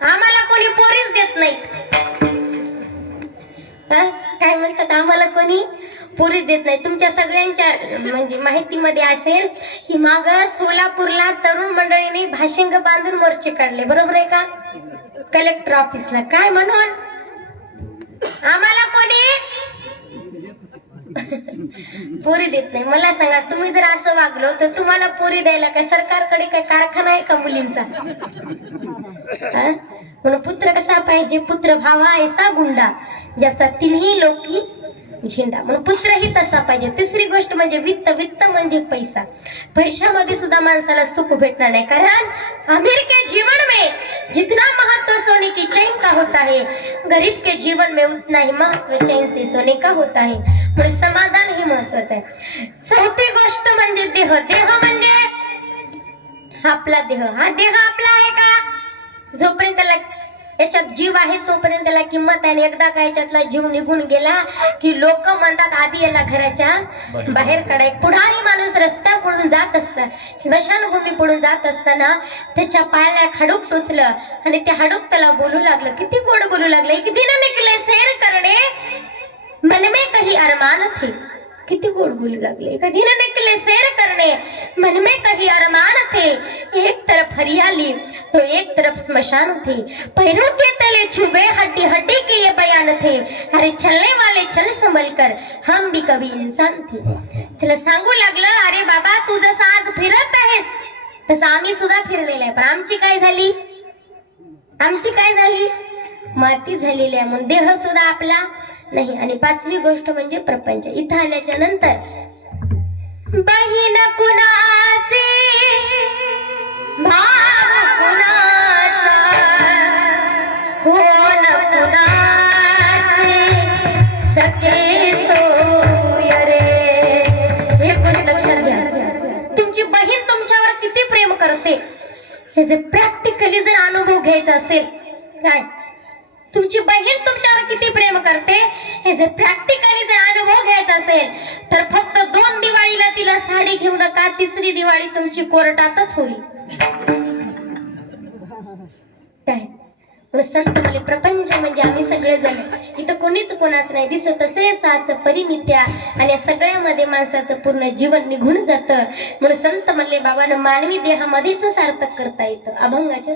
आम्हाला कोणी पोरीच देत नाही. काय म्हणतात आम्हाला कोणी पोरीच देत नाही. तुमच्या सगळ्यांच्या म्हणजे माहितीमध्ये असेल की माग सोलापूरला तरुण मंडळीने भाषिंग बांधून मोर्चे काढले. बरोबर आहे का? कलेक्टर ऑफिसला. काय म्हणून? आम्हाला कोणी पोरी देत नाही. मला सांगा तुम्ही जर असं वागलो तर तुम्हाला पोरी द्यायला काय सरकारकडे काय कारखाना आहे का मुलींचा? म्हणून पुत्र कसा पाहिजे? पुत्र भावा ऐसा गुंडा ज्याचा तिन्ही लोकी झेंडा. म्हणून पुत्रही तसा पाहिजे. तिसरी गोष्ट म्हणजे वित्त. वित्त म्हणजे पैसा. पैशामध्ये सुद्धा माणसाला सुख भेटणार नाही. कारण अमीर के जीवन में जितना महत्त्व सोने की चैन का होता है गरीब के जीवन में उतना ही महत्त्व चैन से सोने का होता है. म्हणून समाधान हे महत्वाचं आहे. चौथी गोष्ट म्हणजे देह. देह म्हणजे आपला देह. हा देह आपला आहे का? जोपर्यंत त्याला याच्यात जीव आहे तोपर्यंत त्याला किंमत आहे. एकदा का याच्यातला जीव निघून गेला की लोक म्हणतात आधी याला घराच्या बाहेर काढा. एक पुढारी माणूस रस्ता पडून जात असता. स्मशानभूमी पडून जात असताना त्याच्या पायाला हाडूक टोचलं. आणि ते हाडूक त्याला बोलू लागलं. किती गोड बोलू लागलं. एक दिन निकले सैर मन में कही अरमान थे। किती गोड बोलू लागले। कधी न निकले सैर करने मन में कहीं अरमान थे। एक तरफ हरियाली तो एक तरफ स्मशान थे। पैरों के तले छुबे हड्डी हड्डी के ये बयान थे। अरे चलने वाले चल संभल कर। हम भी कभी इंसान थे। त्याला सांगू लागलं अरे बाबा तू जसं आज फिरत आहेस। तसं आम्ही सुद्धा फिरलेलं आहे. पण आमची काय झाली? आमची काय झाली? माती झालेली आहे. म्हणून देह सुद्धा आपला नाही. आणि पाचवी गोष्ट म्हणजे प्रपंच. इथं आल्याच्यानंतर बहीण कुणाचे भाव कुणाचा कोण हो कुणाचे सखे सोय रे. गोष्ट लक्षात घ्या. तुमची बहीण तुमच्यावर किती प्रेम करते. हे जे प्रॅक्टिकली जर अनुभव घ्यायचा असेल काय? तुमची बहीण तुमच्यावर किती प्रेम करते? हे जर प्रॅक्टिकली जर अनुभव घ्यायचा असेल तर फक्त दोन दिवाळीला तिला साडी घेऊ नका तिसरी दिवाळी तुमची कोर्टातच होईल. काय? संत म्हणजे प्रपंच म्हणजे आम्ही सगळे जण इथं कोणीच कोणाच नाही दिसत असे साच परिमित्या आणि या सगळ्यामध्ये माणसाचं पूर्ण जीवन निघून जातं. म्हणून संत म्हणले बाबानं मानवी देहामध्येच सार्थक करता येतं अभंगाच्या